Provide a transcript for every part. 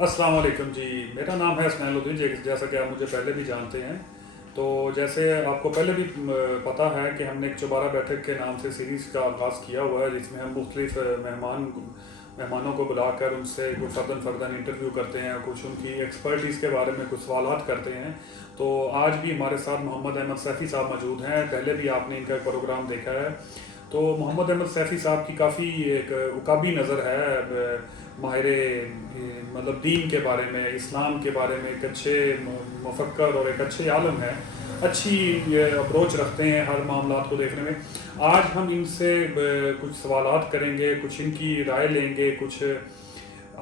السلام علیکم جی، میرا نام ہے اسماعیل الدین جی، جیسا کہ آپ مجھے پہلے بھی جانتے ہیں. تو جیسے آپ کو پہلے بھی پتہ ہے کہ ہم نے ایک چوبارہ بیٹھک کے نام سے سیریز کا آغاز کیا ہوا ہے، جس میں ہم مختلف مہمانوں کو بلا کر ان سے کچھ فرداً انٹرویو کرتے ہیں، کچھ ان کی ایکسپرٹیز کے بارے میں کچھ سوالات کرتے ہیں. تو آج بھی ہمارے ساتھ محمد احمد سیفی صاحب موجود ہیں. پہلے بھی آپ نے ان کا ایک پروگرام دیکھا ہے. تو محمد احمد سیفی صاحب کی کافی ایک عقابی نظر ہے ماہر مطلب دین کے بارے میں، اسلام کے بارے میں. ایک اچھے مفکر اور ایک اچھے عالم ہیں، اچھی اپروچ رکھتے ہیں ہر معاملات کو دیکھنے میں. آج ہم ان سے کچھ سوالات کریں گے، کچھ ان کی رائے لیں گے. کچھ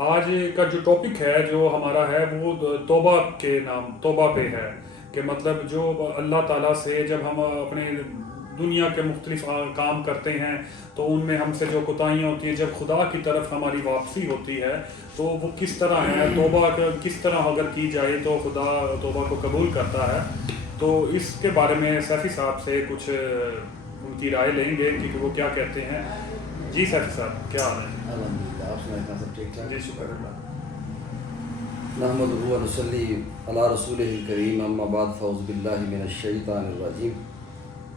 آج کا جو ٹاپک ہے جو ہمارا ہے وہ توبہ پہ ہے، کہ مطلب جو اللہ تعالیٰ سے جب ہم اپنے دنیا کے مختلف کام کرتے ہیں تو ان میں ہم سے جو کوتاہیاں ہوتی ہیں، جب خدا کی طرف ہماری واپسی ہوتی ہے تو وہ کس طرح ہے. توبہ کس طرح اگر کی جائے تو خدا توبہ کو قبول کرتا ہے. تو اس کے بارے میں سیفی صاحب سے کچھ ان کی رائے لیں گے کہ وہ کیا کہتے ہیں. جی سیفی صاحب، کیا حال ہے؟ الحمدللہ، آپ سنائیں سب ٹھیک ٹھاک؟ جی شکر اللہ. نحمدہ و نصلی علی رسولہ الکریم، اما بعد، فاعوذ باللہ من الشیطان الرجیم.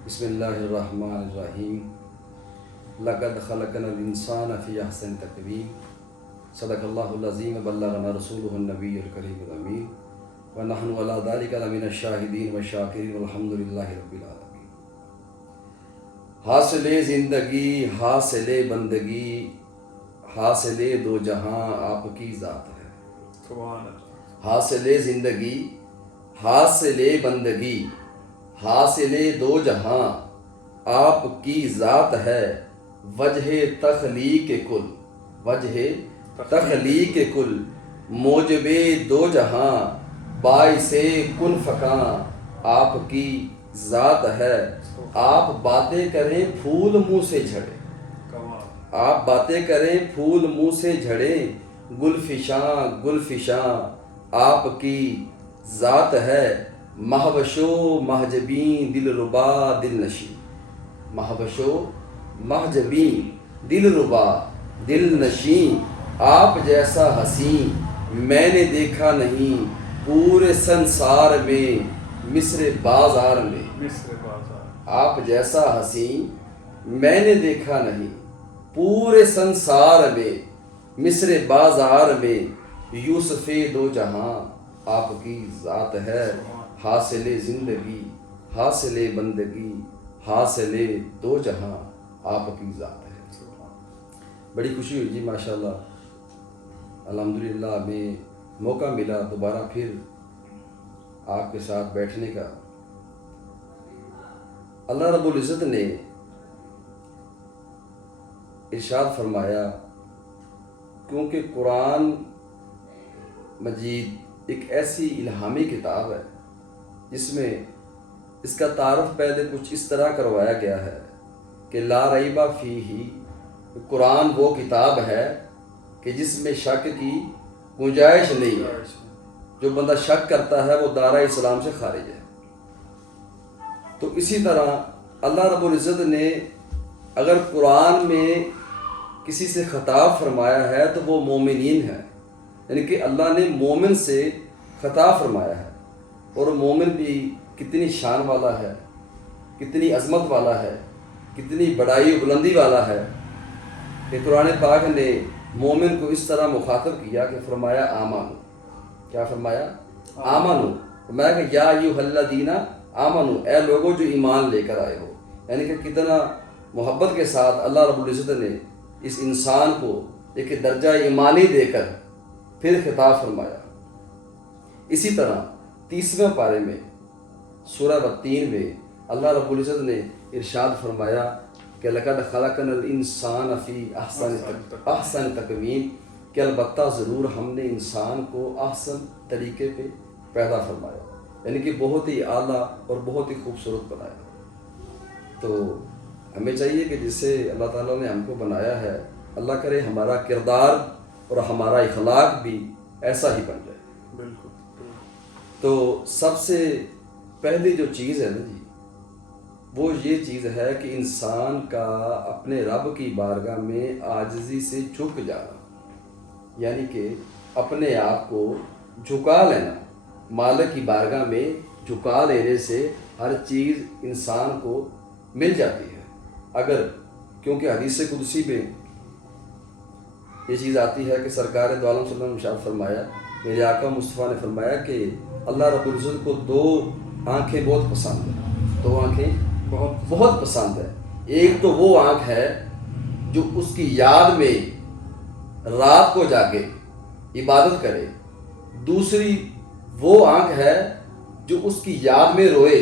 بسم اللہ الرحمن الرحیم. لقد خلقنا الانسان فی احسن تقویم. صدق اللہ العظیم وبلغنا رسولہ النبی الکریم الامین. ونحن علی ذلک لمن الشاہدین والشاکرین والحمد للہ رب العالمین. حاصل زندگی، حاصل بندگی، حاصل دو جہاں آپ کی ذات ہے. سبحان اللہ. حاصل زندگی، حاصل بندگی، حاصل دو جہاں آپ کی ذات ہے. وجہ تخلیق کل، وجہ تخلیق کل، موجب دو جہاں، باعث کن فکاں آپ کی ذات ہے. آپ باتیں کریں پھول منہ سے جھڑے، آپ باتیں کریں پھول منہ سے جھڑے. گل فشاں گل فشاں آپ کی ذات ہے. مہوش و مہجبیں دل ربا دل نشیں، مہوش و مہجبیں دل ربا دل نشیں. آپ جیسا حسین میں نے دیکھا نہیں پورے سنسار میں، مصر بازار میں. آپ جیسا حسین میں نے دیکھا نہیں پورے سنسار میں، مصر بازار میں. یوسف دو جہاں آپ کی ذات ہے. حاصل زندگی، حاصل بندگی، حاصل دو جہاں آپ کی ذات ہے. بڑی خوشی ہوئی جی، ماشاءاللہ. الحمدللہ ہمیں موقع ملا دوبارہ پھر آپ کے ساتھ بیٹھنے کا. اللہ رب العزت نے ارشاد فرمایا، کیونکہ قرآن مجید ایک ایسی الہامی کتاب ہے جس میں اس کا تعارف پہلے کچھ اس طرح کروایا گیا ہے کہ لا ریب فیہ، قرآن وہ کتاب ہے کہ جس میں شک کی گنجائش نہیں ہے. جو بندہ شک کرتا ہے وہ دائرہ اسلام سے خارج ہے. تو اسی طرح اللہ رب العزت نے اگر قرآن میں کسی سے خطاب فرمایا ہے تو وہ مومنین ہے، یعنی کہ اللہ نے مومن سے خطاب فرمایا ہے. اور مومن بھی کتنی شان والا ہے، کتنی عظمت والا ہے، کتنی بڑائی و بلندی والا ہے کہ قرآن پاک نے مومن کو اس طرح مخاطب کیا کہ فرمایا آمانو. کیا فرمایا؟ آمانو. فرمایا کہ یا ایھا الذین آمنو، اے لوگوں جو ایمان لے کر آئے ہو. یعنی کہ کتنا محبت کے ساتھ اللہ رب العزت نے اس انسان کو ایک درجہ ایمانی دے کر پھر خطاب فرمایا. اسی طرح 30ویں پارے میں سورہ والتین میں اللہ رب العزت نے ارشاد فرمایا کہ لقد خلقنا الانسان فی احسن تقویم، کہ البتہ ضرور ہم نے انسان کو احسن طریقے پہ پیدا فرمایا، یعنی کہ بہت ہی اعلیٰ اور بہت ہی خوبصورت بنایا. تو ہمیں چاہیے کہ جس سے اللہ تعالیٰ نے ہم کو بنایا ہے، اللہ کرے ہمارا کردار اور ہمارا اخلاق بھی ایسا ہی بن جائے. بالکل. تو سب سے پہلی جو چیز ہے نا جی، وہ یہ چیز ہے کہ انسان کا اپنے رب کی بارگاہ میں عاجزی سے جھک جانا. یعنی کہ اپنے آپ کو جھکا لینا، مالک کی بارگاہ میں جھکا لینے سے ہر چیز انسان کو مل جاتی ہے۔ اگر کیونکہ حدیث قدسی میں یہ چیز آتی ہے کہ سرکار دو عالم صلی اللہ علیہ وسلم نے ارشاد فرمایا، میرے آقا مصطفیٰ نے فرمایا کہ اللہ رب العزت کو دو آنکھیں بہت پسند ہیں، دو آنکھیں بہت پسند ہے۔ ایک تو وہ آنکھ ہے جو اس کی یاد میں رات کو جاگے عبادت کرے، دوسری وہ آنکھ ہے جو اس کی یاد میں روئے۔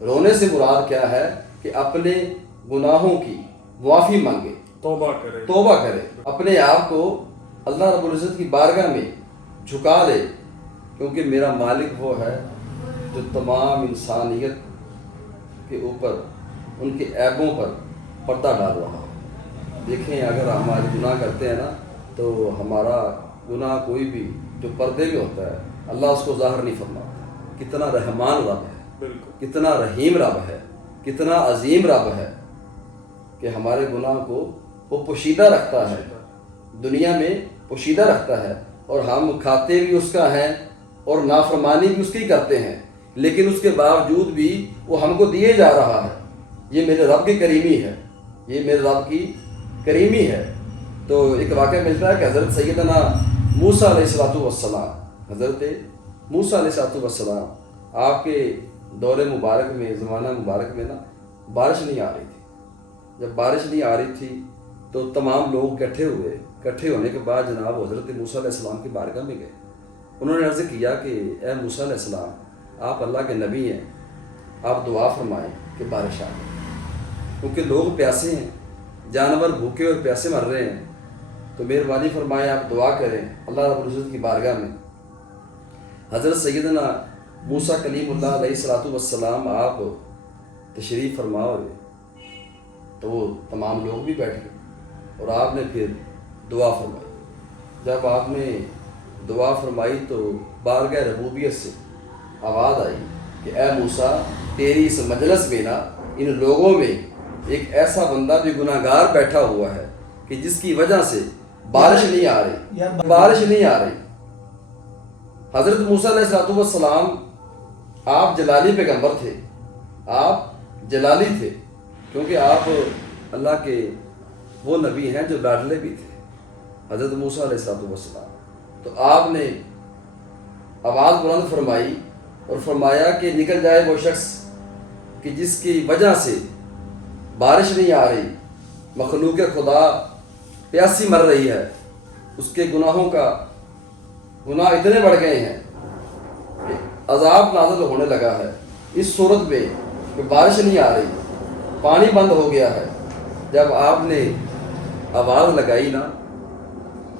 رونے سے مراد کیا ہے کہ اپنے گناہوں کی معافی مانگے، توبہ کرے، اپنے آپ کو اللہ رب العزت کی بارگاہ میں جھکا لے، کیونکہ میرا مالک وہ ہے جو تمام انسانیت کے اوپر ان کے عیبوں پر پردہ ڈال رہا ہے۔ دیکھیں اگر ہمارے گناہ کرتے ہیں نا تو ہمارا گناہ کوئی بھی جو پردے میں ہوتا ہے اللہ اس کو ظاہر نہیں فرماتا۔ کتنا رحمان رب ہے، کتنا رحیم رب ہے، کتنا عظیم رب ہے کہ ہمارے گناہ کو وہ پوشیدہ رکھتا ہے، دنیا میں پوشیدہ رکھتا ہے، اور ہم کھاتے بھی اس کا ہیں اور نافرمانی بھی اس کی کرتے ہیں، لیکن اس کے باوجود بھی وہ ہم کو دیے جا رہا ہے۔ یہ میرے رب کی کریمی ہے، یہ میرے رب کی کریمی ہے۔ تو ایک واقعہ ملتا ہے کہ حضرت سیدنا موسیٰ علیہ السلام، حضرت موسیٰ علیہ السلام، آپ کے دور مبارک میں، زمانہ مبارک میں نا بارش نہیں آ رہی تھی۔ جب بارش نہیں آ رہی تھی تو تمام لوگ اکٹھے ہوئے، اکٹھے ہونے کے بعد جناب حضرت موسیٰ علیہ السلام کی بارگاہ میں گئے۔ انہوں نے عرض کیا کہ اے موسیٰ علیہ السلام، آپ اللہ کے نبی ہیں، آپ دعا فرمائیں کہ بارش آ جائے، کیونکہ لوگ پیاسے ہیں، جانور بھوکے اور پیاسے مر رہے ہیں، تو مہربانی فرمائیں آپ دعا کریں اللہ رب العزت کی بارگاہ میں۔ حضرت سیدنا موسیٰ کلیم اللہ علیہ السلام آپ تشریف فرما ہوئے تو وہ تمام لوگ بھی بیٹھ گئے اور آپ نے پھر دعا فرمائی۔ جب آپ نے دعا فرمائی تو بارگاہ ربوبیت سے آواز آئی کہ اے موسیٰ، تیری اس مجلس میں نا ان لوگوں میں ایک ایسا بندہ بھی گناہ گار بیٹھا ہوا ہے کہ جس کی وجہ سے بارش نہیں آ رہی، بارش نہیں آ رہی۔ حضرت موسیٰ علیہ السلام آپ جلالی پیغمبر تھے، آپ جلالی تھے، کیونکہ آپ اللہ کے وہ نبی ہیں جو لاڈلے بھی تھے، حضرت موسیٰ علیہ السلام۔ تو آپ نے آواز بلند فرمائی اور فرمایا کہ نکل جائے وہ شخص کہ جس کی وجہ سے بارش نہیں آ رہی، مخلوق خدا پیاسی مر رہی ہے، اس کے گناہوں کا گناہ اتنے بڑھ گئے ہیں کہ عذاب نازل ہونے لگا ہے۔ اس صورت میں کہ بارش نہیں آ رہی، پانی بند ہو گیا ہے۔ جب آپ نے آواز لگائی نا،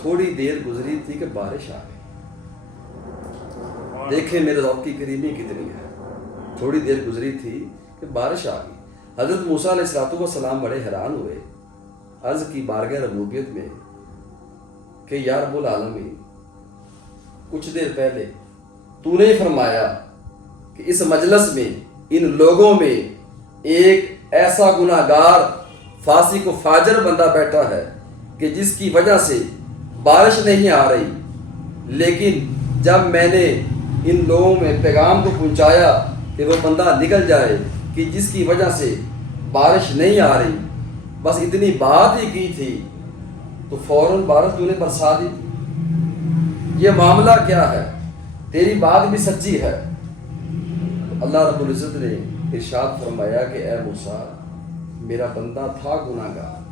تھوڑی دیر گزری تھی کہ بارش آ گئی۔ دیکھیں میرے رب کی کریمی کتنی ہے، تھوڑی دیر گزری تھی کہ بارش آ گئی۔ حضرت موسیٰ علیہ السلام بڑے حیران ہوئے، عرض کی بارگاہ ربوبیت میں کہ یا رب العالمین، کچھ دیر پہلے تو نے فرمایا کہ اس مجلس میں ان لوگوں میں ایک ایسا گناہ گار فاسق و فاجر بندہ بیٹھا ہے کہ جس کی وجہ سے بارش نہیں آ رہی، لیکن جب میں نے ان لوگوں میں پیغام کو پہنچایا کہ وہ بندہ نکل جائے کہ جس کی وجہ سے بارش نہیں آ رہی، بس اتنی بات ہی کی تھی تو فوراً بارش تو نے برسا دی۔ یہ معاملہ کیا ہے؟ تیری بات بھی سچی ہے۔ اللہ رب العزت نے ارشاد فرمایا کہ اے موسیٰ، میرا بندہ تھا گناہ گار۔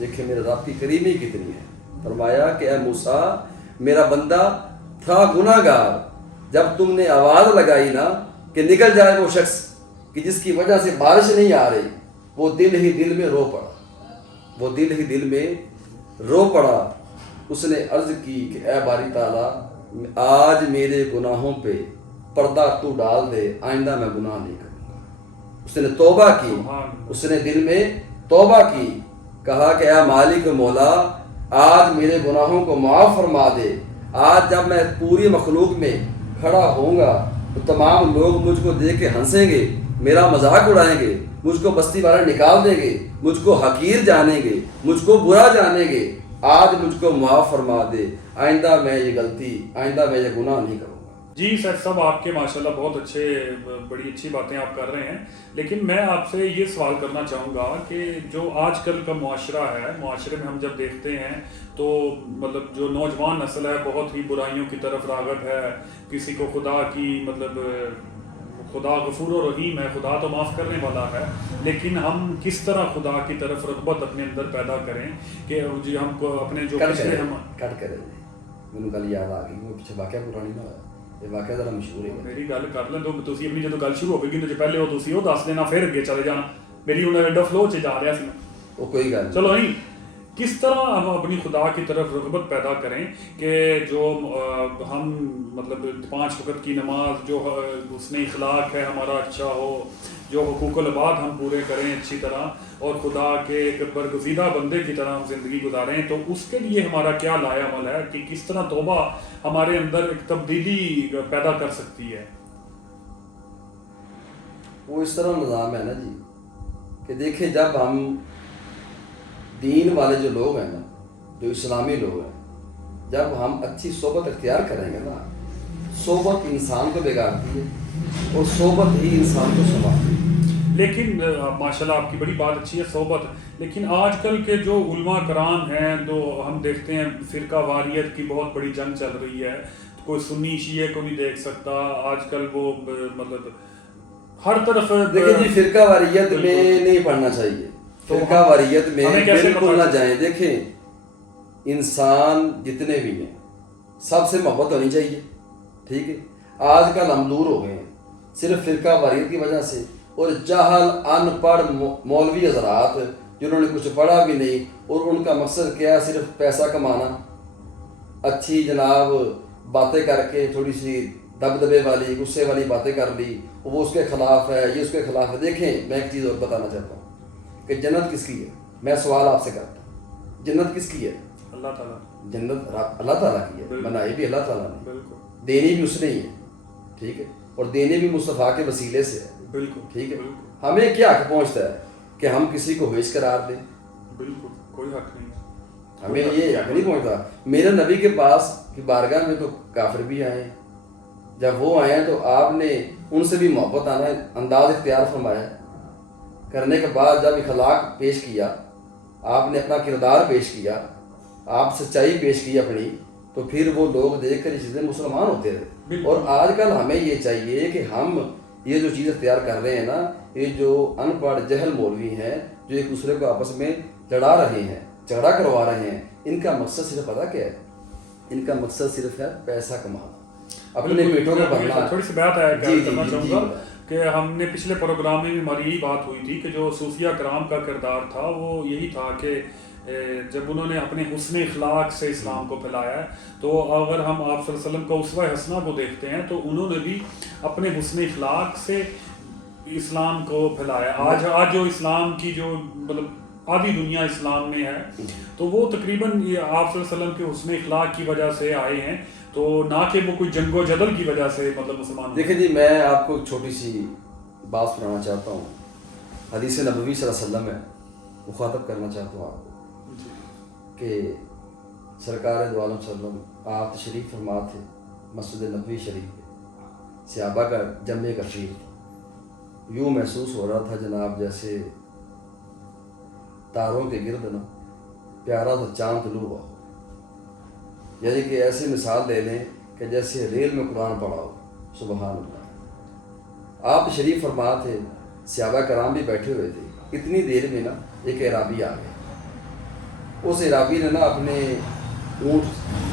دیکھیں میرے رب کی کریمی کتنی ہے۔ فرمایا کہ اے موسیٰ، میرا بندہ تھا گناہ گار۔ جب تم نے آواز لگائی نا کہ نکل جائے وہ شخص کہ جس کی وجہ سے بارش نہیں آ رہی، وہ دل ہی دل میں رو پڑا، وہ دل ہی دل میں رو پڑا۔ اس نے عرض کی کہ اے باری تعالیٰ، آج میرے گناہوں پہ پردہ تو ڈال دے، آئندہ میں گناہ نہیں کروں گا۔ اس نے توبہ کی، اس نے دل میں توبہ کی، کہا کہ اے مالک مولا، آج میرے گناہوں کو معاف فرما دے۔ آج جب میں پوری مخلوق میں کھڑا ہوں گا تو تمام لوگ مجھ کو دیکھ کے ہنسیں گے، میرا مذاق اڑائیں گے، مجھ کو بستی والے نکال دیں گے، مجھ کو حقیر جانیں گے، مجھ کو برا جانیں گے۔ آج مجھ کو معاف فرما دے، آئندہ میں یہ غلطی، آئندہ میں یہ گناہ نہیں کروں گا۔ جی سر، سب آپ کے ماشاءاللہ بہت اچھے، بڑی اچھی باتیں آپ کر رہے ہیں، لیکن میں آپ سے یہ سوال کرنا چاہوں گا کہ جو آج کل کا معاشرہ ہے، معاشرے میں ہم جب دیکھتے ہیں تو مطلب جو نوجوان نسل ہے بہت ہی برائیوں کی طرف راغب ہے، کسی کو خدا کی مطلب خدا غفور و رحیم ہے، خدا تو معاف کرنے والا ہے، لیکن ہم کس طرح خدا کی طرف رغبت اپنے اندر پیدا کریں کہ جی ہم کو اپنے جو پچھلے ہم کٹ کرے مینوں گل یاد آ گئی، وہ پیچھے واقعہ پرانی نہ ہویا، یہ واقعہ ذرا مشہور ہے۔ میری گل کر لیں تو تسی اپنی جدوں گل شروع ہو گئی تو پہلے وہ تسی وہ دس دینا، پھر اگے چلے جانا، میری ہن ایڈا فلو چ جا رہا سی میں۔ وہ کوئی گل چلو نہیں، کس طرح ہم اپنی خدا کی طرف رغبت پیدا کریں کہ جو ہم مطلب 5 وقت کی نماز، جو حسن اخلاق ہے ہمارا اچھا ہو، جو حقوق العباد ہم پورے کریں اچھی طرح، اور خدا کے ایک برگزیدہ بندے کی طرح ہم زندگی گزاریں، تو اس کے لیے ہمارا کیا لائے عمل ہے کہ کس طرح توبہ ہمارے اندر ایک تبدیلی پیدا کر سکتی ہے؟ وہ اس طرح نظام ہے نا جی کہ دیکھیں، جب ہم دین والے جو لوگ ہیں نا، جو اسلامی لوگ ہیں، جب ہم اچھی صحبت اختیار کریں گے نا، صحبت انسان کو بگاڑتی ہے اور صحبت ہی انسان کو سنبھالتی ہے۔ لیکن ماشاءاللہ آپ کی بڑی بات اچھی ہے صحبت، لیکن آج کل کے جو علماء کرام ہیں، جو ہم دیکھتے ہیں فرقہ واریت کی بہت بڑی جنگ چل رہی ہے، کوئی سنی شیعہ کو نہیں دیکھ سکتا آج کل، وہ مطلب ہر طرف دیکھیں جی، فرقہ واریت میں نہیں پڑھنا چاہیے، فرقہ واریت میں بالکل نہ جائیں۔ دیکھیں، انسان جتنے بھی ہیں سب سے محبت ہونی چاہیے، ٹھیک ہے؟ آج کل ہم دور ہو گئے ہیں صرف فرقہ واریت کی وجہ سے، اور جاہل ان پڑھ مولوی حضرات جنہوں نے کچھ پڑھا بھی نہیں، اور ان کا مقصد کیا ہے؟ صرف پیسہ کمانا، اچھی جناب باتیں کر کے، تھوڑی سی دبدبے والی غصے والی باتیں کر لی، وہ اس کے خلاف ہے، یہ اس کے خلاف ہے۔ دیکھیں، میں ایک چیز اور بتانا چاہتا ہوں کہ جنت کس کی ہے؟ میں سوال آپ سے کرتا ہوں، جنت کس کی ہے؟ اللہ تعالیٰ۔ جنت اللہ تعالیٰ کی ہے، بنائی بھی اللہ تعالیٰ نے، بالکل، دینی بھی اس نے ہی ہے، ٹھیک ہے؟ اور دینے بھی مصطفیٰ کے وسیلے سے ہے، بالکل، ٹھیک ہے؟ ہمیں کیا حق پہنچتا ہے کہ ہم کسی کو ہیچ قرار دیں؟ بالکل کوئی حق نہیں، ہمیں یہ حق نہیں پہنچتا۔ میرے نبی کے پاس کی بارگاہ میں تو کافر بھی آئے ہیں، جب وہ آئے ہیں تو آپ نے ان سے بھی محبت آنا انداز اختیار فرمایا، کرنے کے بعد جب اخلاق پیش کیا، آپ نے اپنا کردار پیش کیا، آپ سچائی پیش کی اپنی، تو پھر وہ لوگ دیکھ کر یہ چیزیں مسلمان ہوتے تھے۔ اور آج کل ہمیں یہ چاہیے کہ ہم یہ جو چیز اختیار کر رہے ہیں نا، یہ جو ان پڑھ جہل مولوی ہیں جو ایک دوسرے کو آپس میں لڑا رہے ہیں، جھگڑا کروا رہے ہیں، ان کا مقصد صرف پتہ کیا ہے؟ ان کا مقصد صرف ہے پیسہ کمانا، اپنے پیٹوں کو بھرنا۔ تھوڑی سی بات ہے کرنا چاہوں گا کہ ہم نے پچھلے پروگرام میں بھی ہماری یہی بات ہوئی تھی کہ جو صوفیہ کرام کا کردار تھا وہ یہی تھا کہ جب انہوں نے اپنے حسن اخلاق سے اسلام کو پھیلایا ہے، تو اگر ہم آپ صلی اللہ علیہ وسلم کا اسوہ حسنہ کو دیکھتے ہیں تو انہوں نے بھی اپنے حسن اخلاق سے اسلام کو پھیلایا۔ آج جو اسلام کی جو مطلب آدھی دنیا اسلام میں ہے، تو وہ تقریباً آپ صلی اللہ علیہ وسلم کے حسن اخلاق کی وجہ سے آئے ہیں، تو نہ کہ وہ کوئی جنگ و جدل کی وجہ سے مطلب مسلمان۔ دیکھیں جی، میں آپ کو چھوٹی سی بات سنانا چاہتا ہوں، حدیث نبوی صلی اللہ علیہ وسلم ہے، مخاطب کرنا چاہتا ہوں آپ کو کہ سرکار دو عالم صلی اللہ علیہ وسلم آپ تشریف فرما تھے مسجد نبوی شریف میں، صحابہ کا جمع کثیر تھا، یوں محسوس ہو رہا تھا جناب جیسے تاروں کے گرد نا پیارا سا چاند طلوع ہوا، یعنی کہ ایسی مثال دے لیں کہ جیسے ریل میں قرآن پڑھا ہو۔ سبحان اللہ، آپ تشریف فرما تھے، صحابہ کرام بھی بیٹھے ہوئے تھے، اتنی دیر میں نا ایک اعرابی آ گیا۔ اس اعرابی نے نا اپنے اونٹ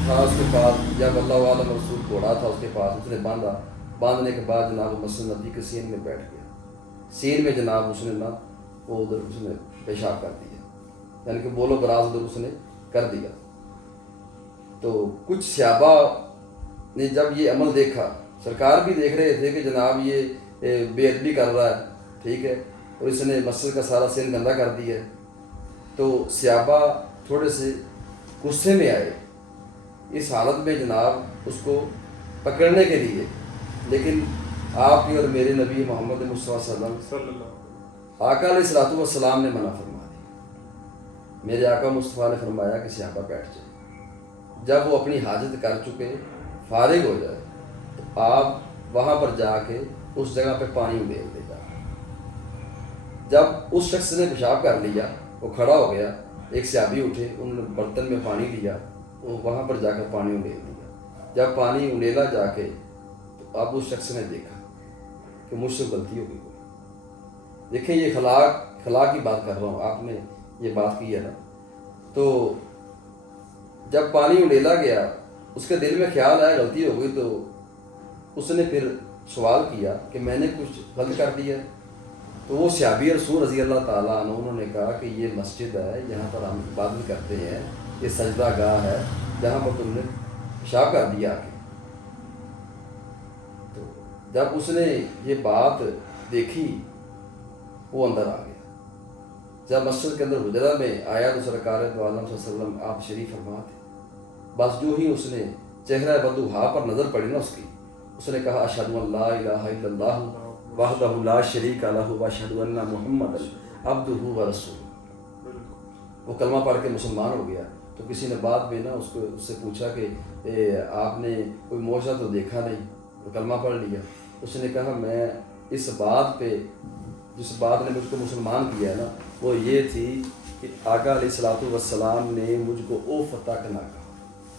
تھا اس کے پاس، جب اللہ عالم رسول گھوڑا تھا اس کے پاس، اس نے باندھنے کے بعد جناب مسجد نبی کے سین میں بیٹھ گیا، سین میں جناب اس نے نا وہ ادھر اس نے پیشاب کر دیا، یعنی کہ بولو براز ادھر اس نے کر دیا۔ تو کچھ صحابہ نے جب یہ عمل دیکھا، سرکار بھی دیکھ رہے تھے کہ جناب یہ بے ادبی کر رہا ہے، ٹھیک ہے، اور اس نے مسجد کا سارا سین گندہ کر دیا ہے، تو صحابہ تھوڑے سے غصے میں آئے، اس حالت میں جناب اس کو پکڑنے کے لیے، لیکن آپ کی اور میرے نبی محمد مصطفیٰ صلی اللہ علیہ وسلم آقا علیہ الصلوۃ والسلام نے منع فرما دی، میرے آقا مصطفیٰ نے فرمایا کہ صحابہ بیٹھ جائیں. جب وہ اپنی حاجت کر چکے فارغ ہو جائے تو آپ وہاں پر جا کے اس جگہ پہ پانی ڈال دے گا. جب اس شخص نے پیشاب کر لیا وہ کھڑا ہو گیا, ایک صحابی اٹھے, انہوں نے برتن میں پانی لیا, وہ وہاں پر جا کر پانی اڈیل دیا. جب پانی اڈیلا جا کے تو اب اس شخص نے دیکھا کہ مجھ سے غلطی ہو گئی. دیکھیں یہ خلاق کی بات کر رہا ہوں, آپ نے یہ بات کی ہے نا. تو جب پانی اڈیلا گیا اس کے دل میں خیال آیا غلطی ہو گئی, تو اس نے پھر سوال کیا کہ میں نے کچھ غلط کر دیا. تو وہ صحابی رسول رضی اللہ تعالیٰ عنہ انہوں نے کہا کہ یہ مسجد ہے, یہاں پر ہم عبادت کرتے ہیں, یہ سجدہ گاہ ہے جہاں پر تم نے پیشاب کر دیا آ کے. تو جب اس نے یہ بات دیکھی وہ اندر آ گیا. جب مسجد کے اندر حجرہ میں آیا تو سرکار دو عالم صلی اللہ علیہ وسلم آپ شریف فرما تھے. بس جو ہی اس نے چہرہ بدوحا پر نظر پڑی نا اس کی, اس نے کہا اشہد ان لا الہ الا اللہ وحدہ لا شریک لہ واشہد ان محمد عبدہ ورسولہ. وہ کلمہ پڑھ کے مسلمان ہو گیا. تو کسی نے بعد میں نا اس سے پوچھا کہ آپ نے کوئی معجزہ تو دیکھا نہیں, وہ کلمہ پڑھ لیا. اس نے کہا میں اس بات پہ جس بات نے مجھ کو مسلمان کیا ہے نا وہ یہ تھی کہ آقا علیہ الصلوۃ والسلام نے مجھ کو اوف تک نہ کہا.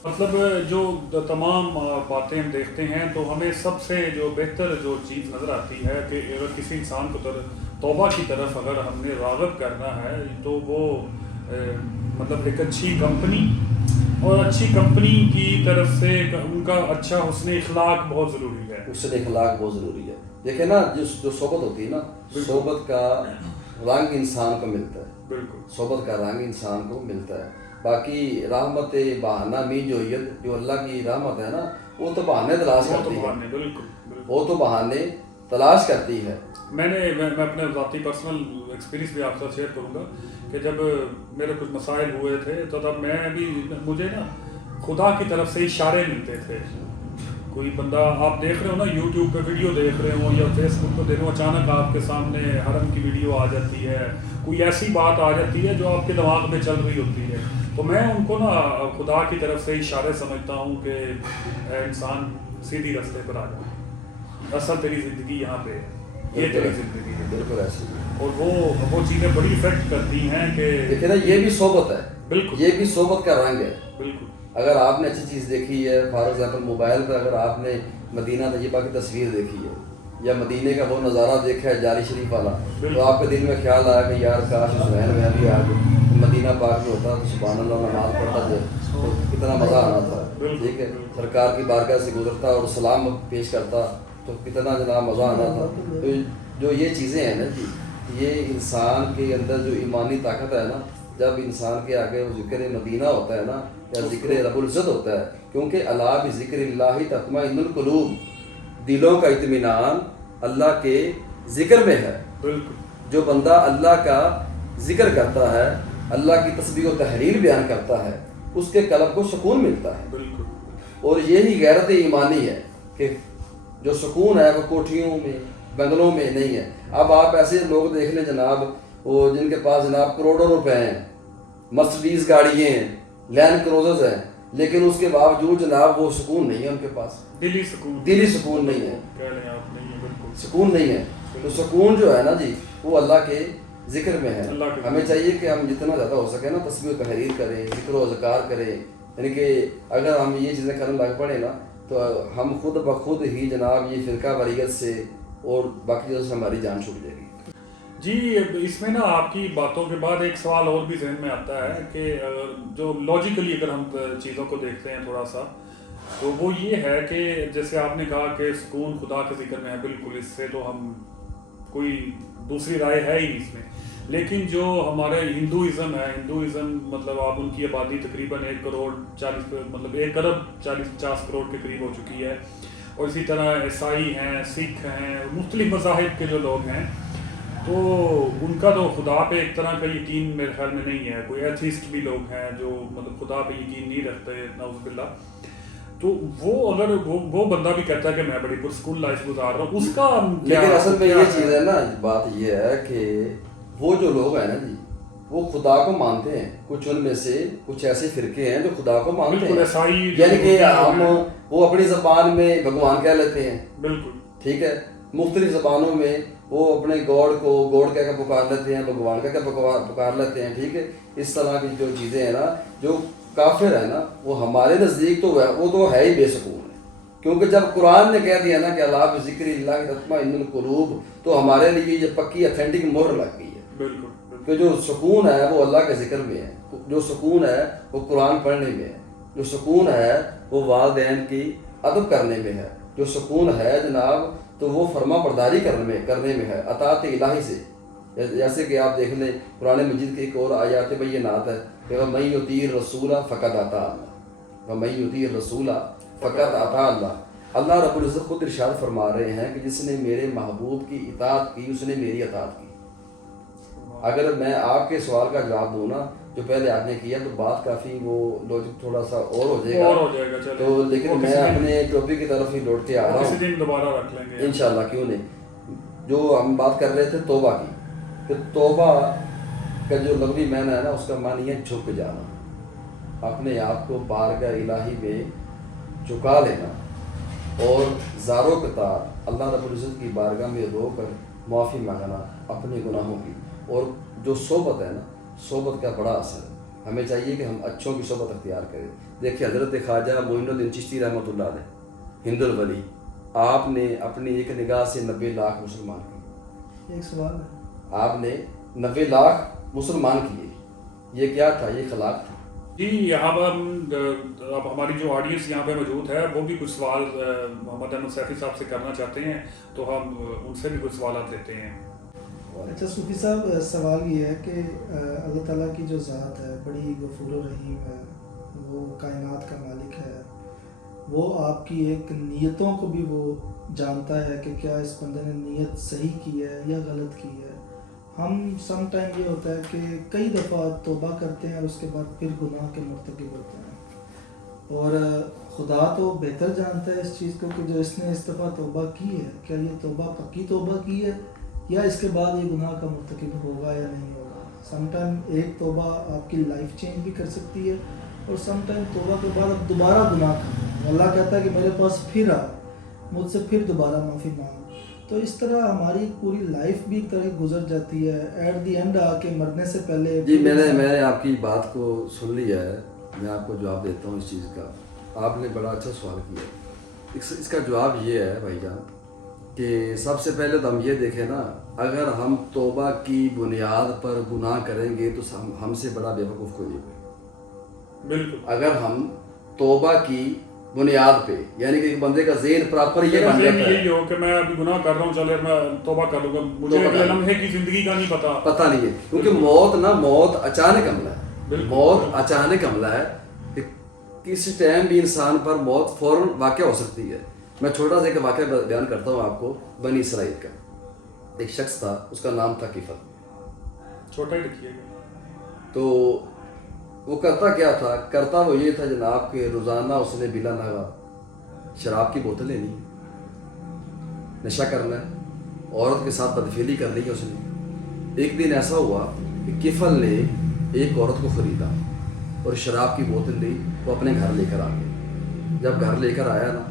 مطلب جو تمام باتیں ہم دیکھتے ہیں تو ہمیں سب سے جو بہتر جو چیز نظر آتی ہے کہ اگر کسی انسان کو توبہ کی طرف اگر ہم نے راغب کرنا ہے تو وہ مطلب ایک اچھی کمپنی اور اچھی کمپنی کی طرف سے ان کا اچھا حسن اخلاق بہت ضروری ہے. حسن اخلاق بہت ضروری ہے. دیکھیں نا جو صحبت ہوتی ہے نا, صحبت کا رنگ انسان کو ملتا ہے. بالکل صحبت کا رنگ انسان کو ملتا ہے. باقی رحمت بہانہ می جو اللہ کی رحمت ہے نا وہ تو بہانے تلاش کرتی ہے. بالکل وہ تو بہانے تلاش کرتی ہے. میں اپنے ذاتی پرسنل ایکسپیرینس بھی آپ سے شیئر کروں گا کہ جب میرے کچھ مسائل ہوئے تھے تو تب مجھے نا خدا کی طرف سے اشارے ملتے تھے. کوئی بندہ آپ دیکھ رہے ہو نا یوٹیوب پہ ویڈیو دیکھ رہے ہوں یا فیس بک پہ دیکھ رہے ہو, اچانک آپ کے سامنے حرم کی ویڈیو آ جاتی ہے, کوئی ایسی بات آ جاتی ہے جو آپ کے دماغ میں چل رہی ہوتی ہے. تو میں ان کو نا خدا کی طرف سے اشارے سمجھتا ہوں کہ اے انسان سیدھی راستے پر آ جائے, اصل تیری زندگی یہاں پہ ہے, یہ تیری زندگی ہے. بالکل ایسے. اور وہ چیزیں بڑی افیکٹ کرتی ہیں کہ دیکھیں نا یہ بھی صحبت ہے. بالکل یہ بھی صحبت کا رنگ ہے. بالکل. اگر آپ نے اچھی چیز دیکھی ہے, فار ایگزامپل موبائل پہ اگر آپ نے مدینہ طیبہ کی تصویر دیکھی ہے یا مدینے کا وہ نظارہ دیکھا ہے جاری شریف والا, تو آپ کے دل میں خیال آیا کہ یار کاش اس ذہن میں ابھی آج مدینہ پاک میں ہوتا تو سبحان اللہ نماز پڑھتا تو کتنا مزہ آنا تھا. ٹھیک ہے, سرکار کی بارگاہ سے گزرتا اور سلام پیش کرتا تو کتنا جناب مزہ آنا تھا. تو جو یہ چیزیں ہیں نا جی, یہ انسان کے اندر جو ایمانی طاقت ہے نا, جب انسان کے آگے وہ ذکر مدینہ ہوتا ہے نا یا ذکر رب العزت ہوتا ہے, کیونکہ الا بذکر اللہ تطمئن القلوب, دلوں کا اطمینان اللہ کے ذکر میں ہے. بالکل. جو بندہ اللہ کا ذکر کرتا ہے, اللہ کی تسبیح و تحلیل بیان کرتا ہے, اس کے قلب کو سکون ملتا ہے. بالکل. اور یہی غیرت ایمانی ہے کہ جو سکون ہے وہ کوٹھیوں میں بنگلوں میں نہیں ہے. اب آپ ایسے لوگ دیکھ لیں جناب, وہ جن کے پاس جناب کروڑوں روپے ہیں, مرسڈیز گاڑیاں ہیں, لینڈ کروزرز ہیں, لیکن اس کے باوجود جناب وہ سکون نہیں ہے ان کے پاس. دلی سکون نہیں ہے. سکون نہیں ہے. تو سکون جو ہے نا جی وہ اللہ کے ذکر میں ہے. ہمیں چاہیے کہ ہم جتنا زیادہ ہو سکے نا تسبیح و تحلیل کریں, ذکر و اذکار کریں. یعنی کہ اگر ہم یہ چیزیں کرنے لگ پڑے نا تو ہم خود بخود ہی جناب یہ فرقہ واریت سے اور باقی چیزوں سے ہماری جان چھوٹ جائے گی. جی اس میں نا آپ کی باتوں کے بعد ایک سوال اور بھی ذہن میں آتا ہے کہ جو لاجیکلی اگر ہم چیزوں کو دیکھتے ہیں تھوڑا سا, تو وہ یہ ہے کہ جیسے آپ نے کہا کہ سکون خدا کے ذکر میں ہے, بالکل اس سے تو ہم کوئی دوسری رائے ہے ہی نہیں اس میں. لیکن جو ہمارے ہندوازم ہے, ہندوازم مطلب آپ ان کی آبادی تقریباً 1 کروڑ 40 مطلب 1 ارب 40-50 کروڑ کے قریب ہو چکی ہے. اور اسی طرح عیسائی ہیں, سکھ ہیں, مختلف مذاہب کے جو لوگ ہیں, تو ان کا تو خدا پہ ایک طرح کا یقین میرے خیال میں نہیں ہے. کوئی ایتھیسٹ بھی لوگ ہیں جو مطلب خدا پہ یقین نہیں رکھتے, نعوذ باللہ. تو وہ اگر وہ بندہ بھی کہتا ہے کہ میں بڑی پرسکون لائف گزار رہا ہوں, اس کا لیکن اصل میں یہ چیز ہے نا, بات یہ ہے کہ وہ جو لوگ ہیں نا جی وہ خدا کو مانتے ہیں. کچھ ان میں سے کچھ ایسے فرقے ہیں جو خدا کو مانتے بالکل ہیں, عیسائی یعنی کہ ہم وہ اپنی زبان میں بھگوان کہہ لیتے ہیں, بالکل ٹھیک ہے, مختلف زبانوں میں وہ اپنے گاڈ کو گاڈ کہہ کے پکار لیتے ہیں, بھگوان کہہ کے پکار لیتے ہیں, ٹھیک ہے. اس طرح کی جو چیزیں ہیں نا, جو کافر ہے نا, وہ ہمارے نزدیک تو وہ تو ہے ہی بے سکون ہے, کیونکہ جب قرآن نے کہہ دیا نا کہ اللہ بذکر اللہ تطمئن القلوب, تو ہمارے لیے یہ پکی اتھینٹک مہر لگ گئی ہے. بالکل کہ جو سکون ہے وہ اللہ کے ذکر میں ہے, جو سکون ہے وہ قرآن پڑھنے میں ہے, جو سکون ہے وہ والدین کی ادب کرنے میں ہے, جو سکون ہے جناب تو وہ فرما برداری کرنے میں ہے, اطاعت الہی سے. جیسے کہ آپ دیکھ لیں قرآن مجید کی ایک اور آیات بینات ہے کہ وَمَن یُطِیعِ الرَّسُولَ فَقَدْ أَطَاعَ اللَّهَ, وَمَن یُطِیعِ الرَّسُولَ فَقَدْ أَطَاعَ اللَّهَ. اللہ رب العزت خود ارشاد فرما رہے ہیں کہ جس نے میرے محبوب کی اطاعت کی اس نے میری اطاعت کی. اگر میں آپ کے سوال کا جواب دوں نا جو پہلے آپ نے کیا, تو بات کافی وہ لوجک تھوڑا سا اور ہو جائے گا, تو لیکن میں اپنے ٹاپک کی طرف ہی لوٹ کے آ رہا ہوں. کسی دن دوبارہ رکھ لیں گے انشاءاللہ, کیوں نہیں. جو ہم بات کر رہے تھے توبہ کی, کہ توبہ کا جو لغوی معنی ہے نا, اس کا معنی ہے جھک جانا, اپنے آپ کو بارگاہ الہی میں جھکا لینا اور زاروں قطار اللہ رب العزت کی بارگاہ میں رو کر معافی مانگنا اپنے گناہوں کی. اور جو صحبت ہے نا, صحبت کا بڑا اثر ہے. ہمیں چاہیے کہ ہم اچھوں کی صحبت اختیار کریں. دیکھیں حضرت خواجہ معین الدین چشتی رحمۃ اللہ علیہ, ہند الولی, آپ نے اپنی ایک نگاہ سے 90 لاکھ مسلمان کیے. ایک سوال ہے, آپ نے 90 لاکھ مسلمان کیے, یہ کیا تھا؟ یہ اخلاق تھا. جی. یہاں پر اب ہماری جو آڈینس یہاں پہ موجود ہے وہ بھی کچھ سوال محمد احمد سیفی صاحب سے کرنا چاہتے ہیں, تو ہم ان سے بھی کچھ سوالات لیتے ہیں. اچھا صوفی صاحب, سوال یہ ہے کہ اللہ تعالیٰ کی جو ذات ہے بڑی غفور و رحیم ہے, وہ کائنات کا مالک ہے, وہ آپ کی ایک نیتوں کو بھی وہ جانتا ہے کہ کیا اس بندے نے نیت صحیح کی ہے یا غلط کی ہے. ہم سم ٹائم یہ ہوتا ہے کہ کئی دفعہ توبہ کرتے ہیں اور اس کے بعد پھر گناہ کے مرتکب ہوتے ہیں, اور خدا تو بہتر جانتا ہے اس چیز کو کہ جو اس نے اس دفعہ توبہ کی ہے, کیا یہ توبہ پکی توبہ کی ہے یا اس کے بعد یہ گناہ کا مرتکب ہوگا یا نہیں ہوگا. سم ٹائم ایک توبہ آپ کی لائف چینج بھی کر سکتی ہے, اور سم ٹائم توبہ کے بعد اب دوبارہ گناہ کرنا, اللہ کہتا ہے کہ میرے پاس پھر آ, مجھ سے پھر دوبارہ معافی مانگ. تو اس طرح ہماری پوری لائف بھی ایک طرح گزر جاتی ہے, ایٹ دی اینڈ آ کے مرنے سے پہلے. جی میں نے آپ کی بات کو سن لیا ہے, میں آپ کو جواب دیتا ہوں اس چیز کا. آپ نے بڑا اچھا سوال کیا. اس کا جواب یہ ہے بھائی جان کہ سب سے پہلے تو ہم یہ دیکھیں نا, اگر ہم توبہ کی بنیاد پر گناہ کریں گے تو ہم سے بڑا بیوقوف کوئی نہیں. بالکل. اگر ہم توبہ کی بنیاد پہ, یعنی کہ ایک بندے کا ذہن پراپر یہ بن جاتا ہے یہی ہو کہ میں ابھی گناہ کر رہا ہوں, چلے میں توبہ کر لوں گا, مجھے لمحے کی زندگی کا نہیں پتہ نہیں ہے, کیونکہ موت اچانک حملہ ہے. موت اچانک حملہ ہے, کسی ٹائم بھی انسان پر موت فوراً واقع ہو سکتی ہے. میں چھوٹا سا ایک واقعہ بیان کرتا ہوں آپ کو. بنی اسرائیل کا ایک شخص تھا, اس کا نام تھا کفل. چھوٹا ہی لکھیے گا. تو وہ کرتا کیا تھا, کرتا وہ یہ تھا جناب کہ روزانہ اس نے بلا ناغا شراب کی بوتل لینی, نشہ کرنا ہے, عورت کے ساتھ بدفعلی کرنی ہے اس نے. ایک دن ایسا ہوا کہ کفل نے ایک عورت کو خریدا اور شراب کی بوتل لی, وہ اپنے گھر لے کر آ گیا. جب گھر لے کر آیا نا,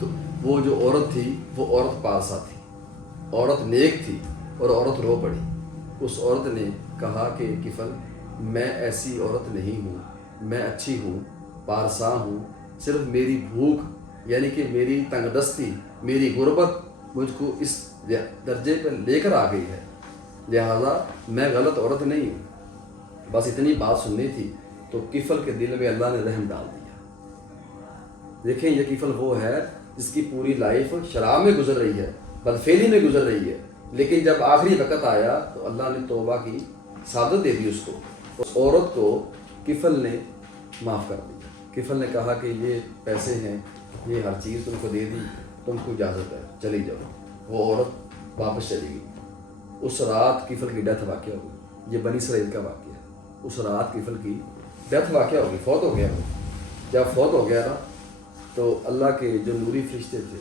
تو وہ جو عورت تھی وہ عورت پارسا تھی, عورت نیک تھی, اور عورت رو پڑی. اس عورت نے کہا کہ کفل میں ایسی عورت نہیں ہوں, میں اچھی ہوں, پارسا ہوں, صرف میری بھوک یعنی کہ میری تنگ دستی, میری غربت مجھ کو اس درجے پر لے کر آ گئی ہے, لہذا میں غلط عورت نہیں ہوں. بس اتنی بات سننی تھی. تو کفل کے دل میں اللہ نے رحم ڈال دیا. دیکھیں یہ کفل وہ ہے جس کی پوری لائف شراب میں گزر رہی ہے, بدفعلی میں گزر رہی ہے, لیکن جب آخری وقت آیا تو اللہ نے توبہ کی سعادت دے دی اس کو. اس عورت کو کفل نے معاف کر دیا. کفل نے کہا کہ یہ پیسے ہیں, یہ ہر چیز تم کو دے دی, تم کو اجازت ہے, چلی جاؤ. وہ عورت واپس چلی گئی. اس رات کفل کی ڈیتھ واقع ہو گئی. یہ بنی اسرائیل کا واقعہ ہے. اس رات کفل کی ڈیتھ واقع ہو گئی, فوت ہو گیا. وہ جب فوت ہو گیا نا, تو اللہ کے جو نوری فرشتے تھے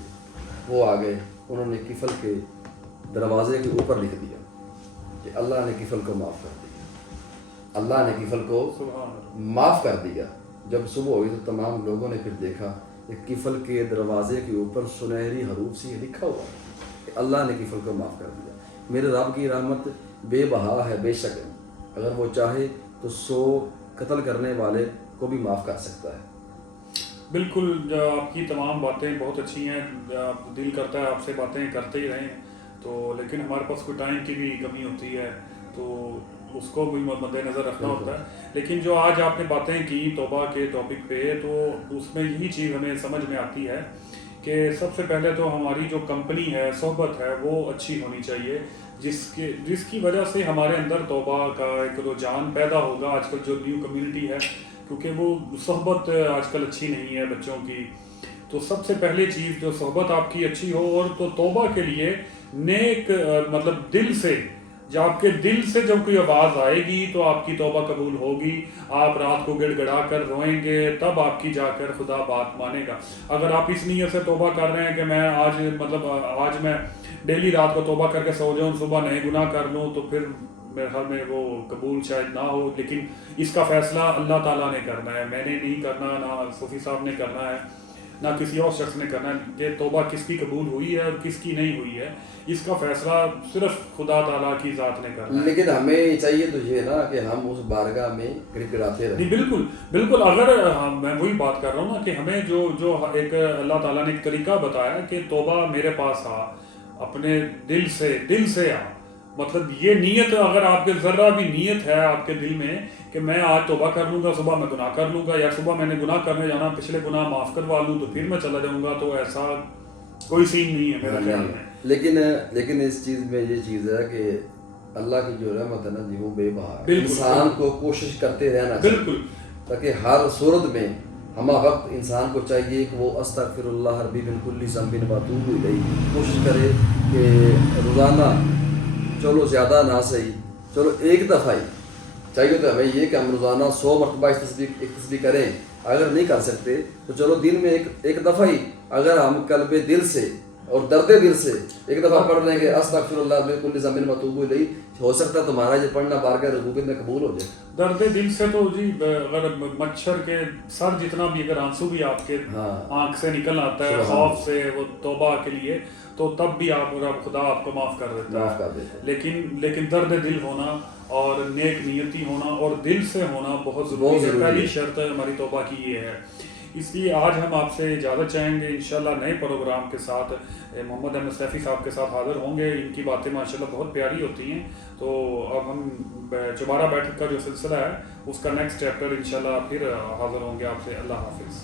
وہ آ گئے, انہوں نے کفل کے دروازے کے اوپر لکھ دیا کہ اللہ نے کفل کو معاف کر دیا. اللہ نے کفل کو سبحان اللہ۔ معاف کر دیا۔ جب صبح ہوئی تو تمام لوگوں نے پھر دیکھا کہ کفل کے دروازے کے اوپر سنہری حروف سے یہ لکھا ہوا کہ اللہ نے کفل کو معاف کر دیا۔ میرے رب کی رحمت بے بہا ہے بے شک، اگر وہ چاہے تو 100 قتل کرنے والے کو بھی معاف کر سکتا ہے۔ بالکل، آپ کی تمام باتیں بہت اچھی ہیں، دل کرتا ہے آپ سے باتیں کرتے ہی رہیں، تو لیکن ہمارے پاس کوئی ٹائم کی بھی کمی ہوتی ہے، تو اس کو بھی مد نظر رکھنا ہوتا ہے۔ لیکن جو آج آپ نے باتیں کی توبہ کے ٹاپک پہ، تو اس میں یہی چیز ہمیں سمجھ میں آتی ہے کہ سب سے پہلے تو ہماری جو کمپنی ہے، صحبت ہے، وہ اچھی ہونی چاہیے، جس کی وجہ سے ہمارے اندر توبہ کا ایک رجحان پیدا ہوگا۔ آج کل جو نیو کمیونٹی ہے، کیونکہ وہ صحبت آج کل اچھی نہیں ہے بچوں کی، تو سب سے پہلے چیز جو صحبت آپ کی اچھی ہو، اور تو توبہ کے لیے نیک مطلب دل سے، جب آپ کے دل سے جب کوئی آواز آئے گی تو آپ کی توبہ قبول ہوگی۔ آپ رات کو گڑ گڑا کر روئیں گے، تب آپ کی جا کر خدا بات مانے گا۔ اگر آپ اس نیت سے توبہ کر رہے ہیں کہ میں آج میں ڈیلی رات کو توبہ کر کے سو جاؤں، صبح نئے گناہ کر لوں، تو پھر میرے خیال میں وہ قبول شاید نہ ہو۔ لیکن اس کا فیصلہ اللہ تعالیٰ نے کرنا ہے، میں نے نہیں کرنا، نہ صوفی صاحب نے کرنا ہے، نہ کسی اور شخص نے کرنا ہے کہ توبہ کس کی قبول ہوئی ہے اور کس کی نہیں ہوئی ہے۔ اس کا فیصلہ صرف خدا تعالیٰ کی ذات نے کرنا ہے۔ لیکن ہمیں چاہیے تو یہ نا کہ ہم اس بارگاہ میں گڑ گڑاتے رہیں۔ نہیں، بالکل بالکل، اگر میں وہی بات کر رہا ہوں نا کہ ہمیں جو ایک اللہ تعالیٰ نے ایک طریقہ بتایا کہ توبہ میرے پاس آ، اپنے دل سے آ، مطلب یہ نیت، اگر آپ کے ذرہ بھی نیت ہے آپ کے دل میں کہ میں آج توبہ کر لوں گا، صبح میں گناہ کر لوں گا، یا صبح میں نے گناہ کرنے جانا، پچھلے گناہ معاف کروا لوں تو پھر میں چلا جاؤں گا، تو ایسا کوئی سین نہیں ہے میرے خیال میں۔ لیکن اس چیز میں یہ چیز ہے کہ اللہ کی جو رحمت ہے نا جی، وہ بے بہا ہے۔ بالکل، انسان کو کوشش کرتے رہنا چاہیے، بالکل تاکہ ہر صورت میں ہمہ وقت انسان کو چاہیے کہ وہ استغفر اللہ ربی من کل ذنب واتوب الیہ، کوشش کرے کہ روزانہ، چلو زیادہ نہ صحیح، چلو ایک دفعہ ہی چاہیے، تو ہمیں یہ کہ ہم روزانہ 100 مرتبہ اس تسبیح کریں۔ اگر نہیں کر سکتے تو چلو دن میں ایک دفعہ ہی، اگر ہم قلب دل سے اور درد دل سے ایک دفعہ پڑھ لیں گے استغفر اللہ من کل ذنب واتوب الیہ، ہو سکتا ہے تمہارا یہ پڑھنا بارگاہ ربوبیت میں قبول ہو جائے۔ درد دل سے تو جی، اگر مچھر کے سر جتنا بھی اگر آنسو بھی آپ کے آنکھ سے نکل آتا ہے خوف سے وہ توبہ کے لیے، تو تب بھی آپ خدا آپ کو معاف کر دیتا ہے۔ لیکن درد دل ہونا اور نیک نیتی ہونا اور دل سے ہونا بہت ضروری ہے۔ پہلی شرط ہماری توبہ کی یہ ہے۔ اس لیے آج ہم آپ سے اجازت چاہیں گے، انشاءاللہ نئے پروگرام کے ساتھ محمد احمد سیفی صاحب کے ساتھ حاضر ہوں گے۔ ان کی باتیں ماشاءاللہ بہت پیاری ہوتی ہیں۔ تو اب ہم چوبارہ بیٹھک کا جو سلسلہ ہے اس کا نیکسٹ چیپٹر انشاءاللہ پھر حاضر ہوں گے آپ سے۔ اللہ حافظ۔